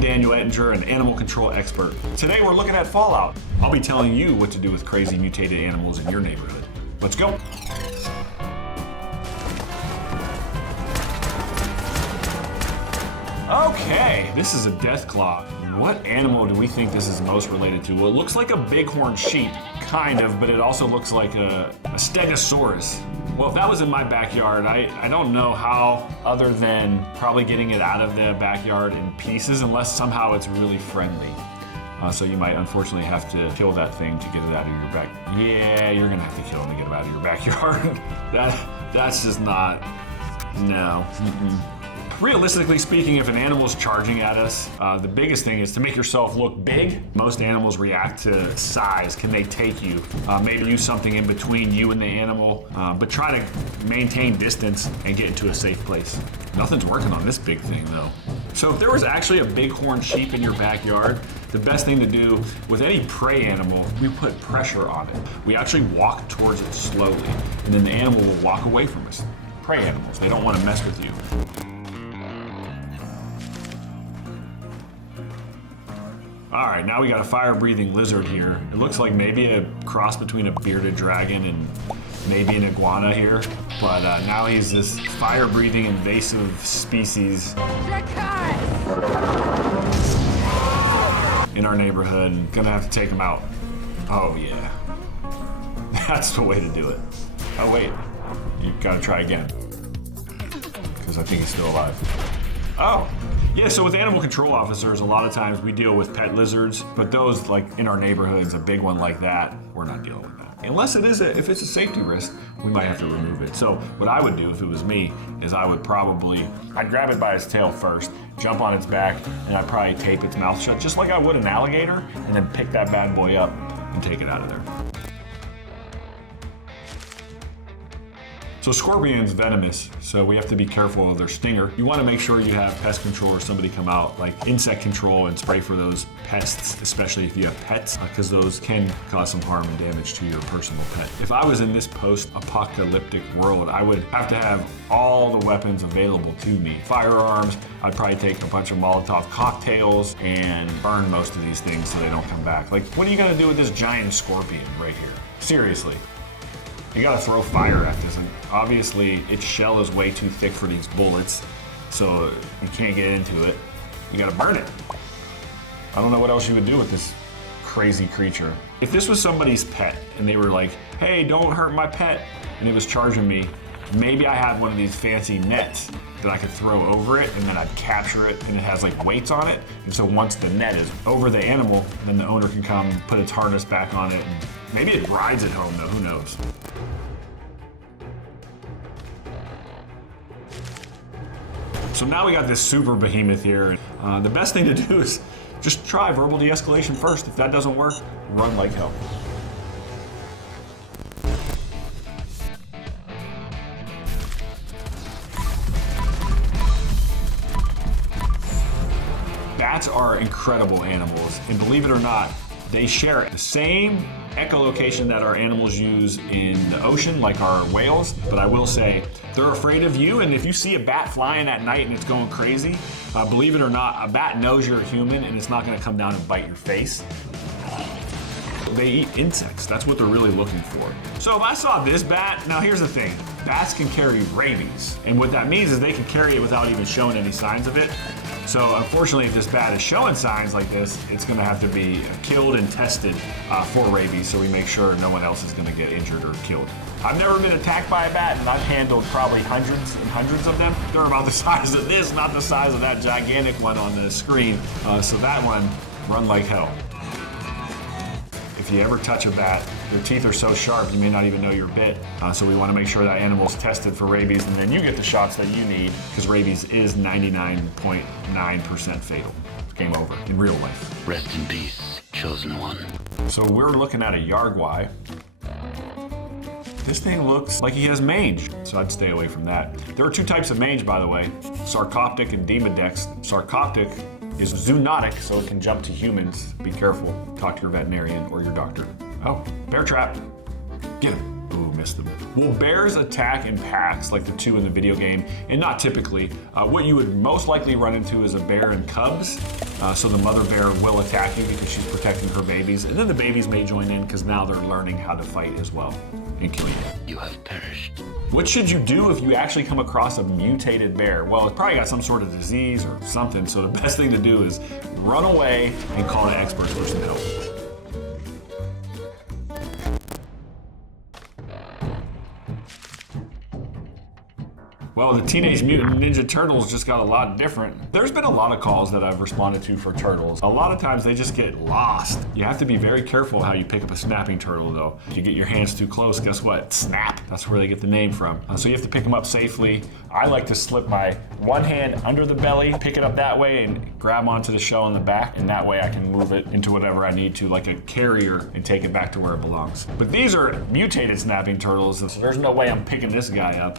Daniel Ettinger, an animal control expert. Today we're looking at fallout. I'll be telling you what to do with crazy mutated animals in your neighborhood. Let's go. Okay, this is a death claw. What animal do we think this is most related to? Well, it looks like a bighorn sheep, kind of, but it also looks like a stegosaurus. Well, if that was in my backyard, I don't know how, other than probably getting it out of the backyard in pieces, unless somehow it's really friendly. So you might unfortunately have to kill that thing to get it out of your back. Yeah, you're gonna have to kill it to get it out of your backyard. That's just not, no. Realistically speaking, if an animal's charging at us, the biggest thing is to make yourself look big. Most animals react to size. Can they take you? Maybe use something in between you and the animal, but try to maintain distance and get into a safe place. Nothing's working on this big thing though. So if there was actually a bighorn sheep in your backyard, the best thing to do with any prey animal, we put pressure on it. We actually walk towards it slowly, and then the animal will walk away from us. Prey animals, they don't want to mess with you. All right, now we got a fire-breathing lizard here. It looks like maybe a cross between a bearded dragon and maybe an iguana here. But now he's this fire-breathing invasive species in our neighborhood. And gonna have to take him out. Oh yeah, that's the way to do it. Oh wait, you gotta try again. Because I think he's still alive. Oh. Yeah, so with animal control officers, a lot of times we deal with pet lizards, but those, like in our neighborhoods, a big one like that, we're not dealing with that. Unless if it's a safety risk, we might have to remove it. So what I would do if it was me is I'd grab it by its tail first, jump on its back, and I'd probably tape its mouth shut, just like I would an alligator, and then pick that bad boy up and take it out of there. So scorpion's venomous, so we have to be careful of their stinger. You want to make sure you have pest control or somebody come out, like insect control, and spray for those pests, especially if you have pets, because those can cause some harm and damage to your personal pet. If I was in this post-apocalyptic world, I would have to have all the weapons available to me. Firearms, I'd probably take a bunch of Molotov cocktails and burn most of these things so they don't come back. Like, what are you gonna do with this giant scorpion right here? Seriously. You gotta throw fire at this, and obviously its shell is way too thick for these bullets, so you can't get into it. You gotta burn it. I don't know what else you would do with this crazy creature. If this was somebody's pet, and they were like, hey, don't hurt my pet, and it was charging me, maybe I had one of these fancy nets that I could throw over it, and then I'd capture it, and it has like weights on it, and so once the net is over the animal, then the owner can come put its harness back on it, and maybe it rides it home though, who knows? So now we got this super behemoth here. The best thing to do is just try verbal de-escalation first. If that doesn't work, run like hell. Bats are incredible animals, and believe it or not, they share the same echolocation that our animals use in the ocean, like our whales. But I will say, they're afraid of you, and if you see a bat flying at night and it's going crazy, believe it or not, a bat knows you're a human and it's not gonna come down and bite your face. They eat insects, that's what they're really looking for. So if I saw this bat, now here's the thing, bats can carry rabies, and what that means is they can carry it without even showing any signs of it. So unfortunately, if this bat is showing signs like this, it's gonna have to be killed and tested for rabies, so we make sure no one else is gonna get injured or killed. I've never been attacked by a bat, and I've handled probably hundreds and hundreds of them. They're about the size of this, not the size of that gigantic one on the screen. So that one, run like hell. If you ever touch a bat, their teeth are so sharp you may not even know you're bit. So we want to make sure that animal's tested for rabies, and then you get the shots that you need, because rabies is 99.9% fatal. Game over in real life. Rest in peace, chosen one. So we're looking at a Yargwai. This thing looks like he has mange, so I'd stay away from that. There are two types of mange, by the way, sarcoptic and demodex. Sarcoptic is zoonotic, so it can jump to humans. Be careful, talk to your veterinarian or your doctor. Oh, bear trap, get him. Ooh, miss them. Will bears attack in packs like the two in the video game? And not typically. What you would most likely run into is a bear and cubs. So the mother bear will attack you because she's protecting her babies. And then the babies may join in because now they're learning how to fight as well and kill you. You have perished. What should you do if you actually come across a mutated bear? Well, it's probably got some sort of disease or something. So the best thing to do is run away and call the experts for some help. Well, the Teenage Mutant Ninja Turtles just got a lot different. There's been a lot of calls that I've responded to for turtles. A lot of times they just get lost. You have to be very careful how you pick up a snapping turtle though. If you get your hands too close, guess what? Snap. That's where they get the name from. So you have to pick them up safely. I like to slip my one hand under the belly, pick it up that way and grab onto the shell in the back, and that way I can move it into whatever I need to, like a carrier, and take it back to where it belongs. But these are mutated snapping turtles, so there's no way I'm picking this guy up.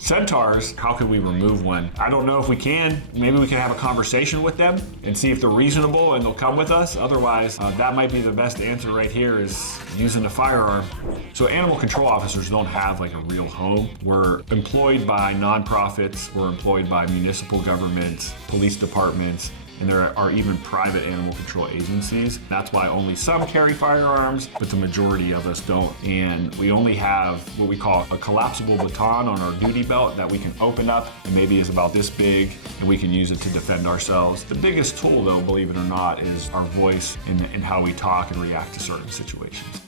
Centaurs, how could we remove one? I don't know if we can. Maybe we can have a conversation with them and see if they're reasonable and they'll come with us. Otherwise, that might be the best answer right here, is using a firearm. So animal control officers don't have like a real home. We're employed by nonprofits, we're employed by municipal governments, police departments, and there are even private animal control agencies. That's why only some carry firearms, but the majority of us don't. And we only have what we call a collapsible baton on our duty belt that we can open up, and maybe is about this big, and we can use it to defend ourselves. The biggest tool though, believe it or not, is our voice and how we talk and react to certain situations.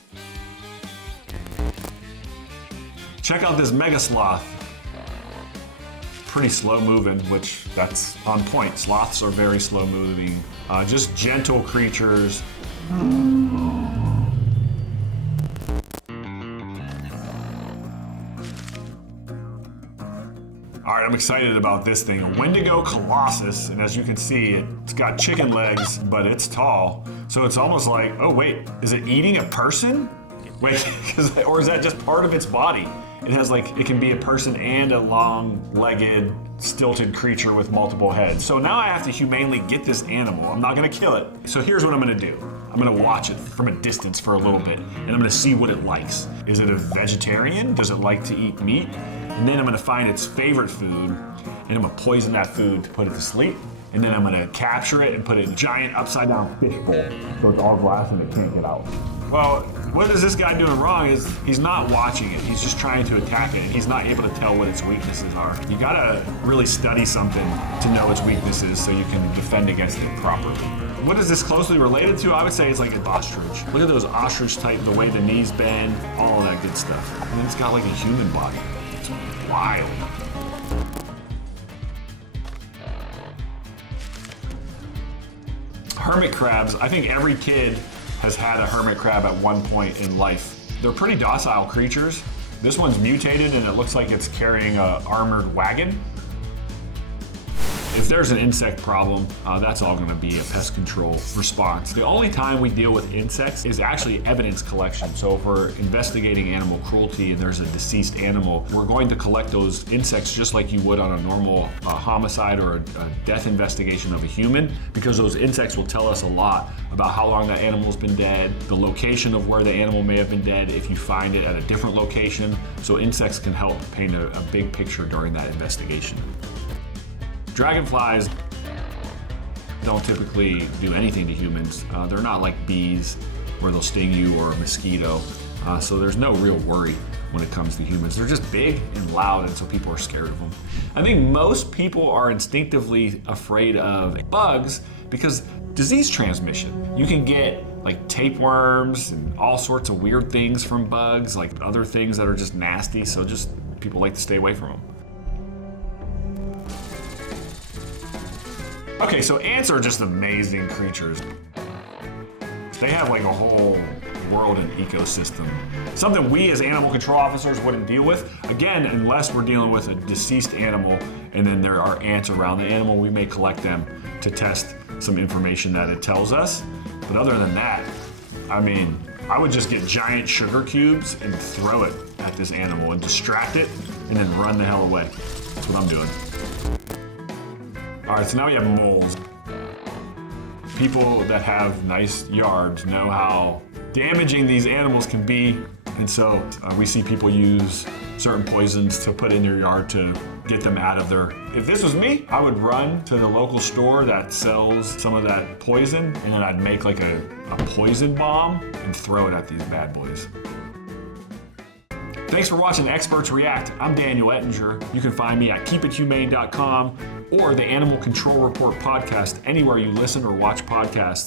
Check out this mega sloth. Pretty slow moving, which that's on point. Sloths are very slow moving, just gentle creatures. All right, I'm excited about this thing. A Wendigo Colossus, and as you can see, it's got chicken legs, but it's tall. So it's almost like, oh wait, is it eating a person? Wait, or is that just part of its body? It has like, it can be a person and a long-legged, stilted creature with multiple heads. So now I have to humanely get this animal. I'm not gonna kill it. So here's what I'm gonna do. I'm gonna watch it from a distance for a little bit, and I'm gonna see what it likes. Is it a vegetarian? Does it like to eat meat? And then I'm gonna find its favorite food, and I'm gonna poison that food to put it to sleep. And then I'm gonna capture it and put it in a giant upside down fish bowl. So it's all glass and it can't get out. Well, what is this guy doing wrong is he's not watching it. He's just trying to attack it, and he's not able to tell what its weaknesses are. You gotta really study something to know its weaknesses so you can defend against it properly. What is this closely related to? I would say it's like an ostrich. Look at those ostrich type, the way the knees bend, all of that good stuff. And then it's got like a human body. It's wild. Hermit crabs, I think every kid has had a hermit crab at one point in life. They're pretty docile creatures. This one's mutated and it looks like it's carrying an armored wagon. If there's an insect problem, that's all gonna be a pest control response. The only time we deal with insects is actually evidence collection. So if we're investigating animal cruelty and there's a deceased animal, we're going to collect those insects just like you would on a normal homicide or a death investigation of a human, because those insects will tell us a lot about how long that animal's been dead, the location of where the animal may have been dead if you find it at a different location. So insects can help paint a big picture during that investigation. Dragonflies don't typically do anything to humans. They're not like bees where they'll sting you or a mosquito. So there's no real worry when it comes to humans. They're just big and loud, and so people are scared of them. I think most people are instinctively afraid of bugs because disease transmission. You can get like tapeworms and all sorts of weird things from bugs, like other things that are just nasty, so just people like to stay away from them. Okay, so ants are just amazing creatures. They have like a whole world and ecosystem. Something we as animal control officers wouldn't deal with. Again, unless we're dealing with a deceased animal and then there are ants around the animal, we may collect them to test some information that it tells us. But other than that, I mean, I would just get giant sugar cubes and throw it at this animal and distract it and then run the hell away. That's what I'm doing. All right, so now we have moles. People that have nice yards know how damaging these animals can be. And so we see people use certain poisons to put in your yard to get them out of there. If this was me, I would run to the local store that sells some of that poison, and then I'd make like a poison bomb and throw it at these bad boys. Thanks for watching Experts React. I'm Daniel Ettinger. You can find me at keepithumane.com or the Animal Control Report podcast anywhere you listen or watch podcasts.